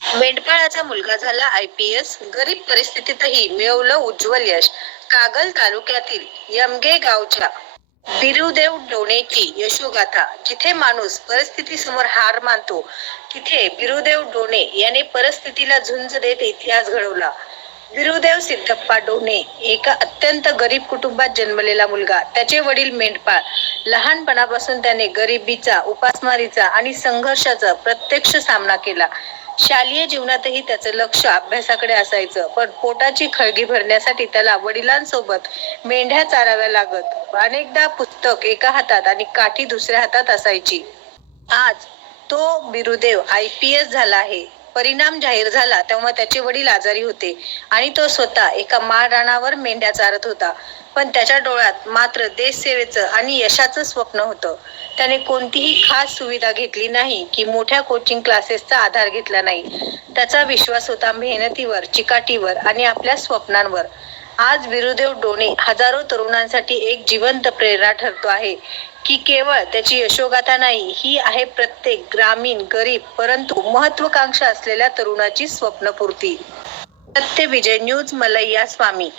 मेंढपाळाचा मुलगा झाला आय पी एस. गरीब परिस्थितीतही मिळवलं उज्ज्वल यश. कागल तालुक्यातील यमगे गावच्या बिरुदेव डोणेची यशोगाथा जिथे माणूस परिस्थिती समोर हार मानतो तिथे बिरुदेव डोणे याने परिस्थितीला झुंज देत इतिहास घडवला. बिरुदेव सिद्धप्पा डोणे एका अत्यंत गरीब कुटुंबात जन्मलेला मुलगा. त्याचे वडील मेंढपाळ. लहानपणापासून त्याने गरिबीचा उपासमारीचा आणि संघर्षाचा प्रत्यक्ष सामना केला. शालेय जीवनातही त्याचं लक्ष अभ्यासाकडे असायचं पण पोटाची खळगी भरण्यासाठी त्याला वडिलांसोबत मेंढ्या चाराव्या लागत अनेकदा पुस्तक एका हातात आणि काठी दुसऱ्या हातात असायची. आज तो बिरुदेव आय पी एस झाला आहे. परिणाम जाहीर झाला तेव्हा त्याचे वडील आजारी होते आणि तो स्वतः एका माळरानावर मेंढ्या चारत होता. पण त्याच्या डोळ्यात मात्र देशसेवेचं आणि यशाचं स्वप्न होतं. त्याने कोणतीही खास सुविधा घेतली नाही की मोठ्या कोचिंग क्लासेसचा आधार घेतला नाही. त्याचा विश्वास होता मेहनतीवर चिकाटीवर आणि आपल्या स्वप्नांवर. आज बिरुदेव डोणे हजारो तरुणांसाठी एक जिवंत प्रेरणा ठरतो आहे. की केवळ त्याची यशोगाथा नाही ही आहे प्रत्येक ग्रामीण गरीब परंतु महत्वाकांक्षा असलेल्या तरुणाची स्वप्नपूर्ती. Satya Vijay news Malaiya Swami.